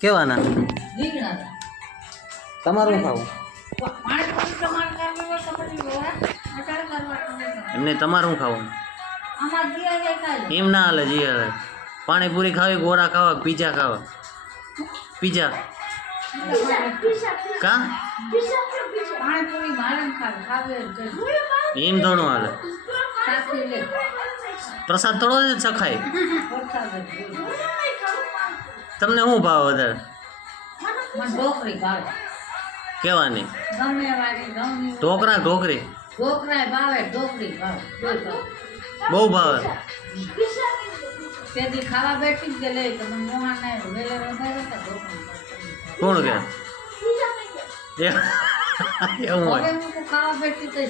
કેવાના તમારું ખાવું એમને તમારું ખાવું એમ ના હાલે જી હાલે પાણીપુરી ખાવી ગોળા ખાવા પીઝા ખાવા પીઝા કા એમ થોડું હાલે પ્રસાદ થોડો જ ચખાય તમને શું ભાવ વધારે કેવાની ઢોકરા ઢોકરી બહુ ભાવે ખાવા બેઠી જ લે કોણ કે એવું હોય ખાવા બેઠી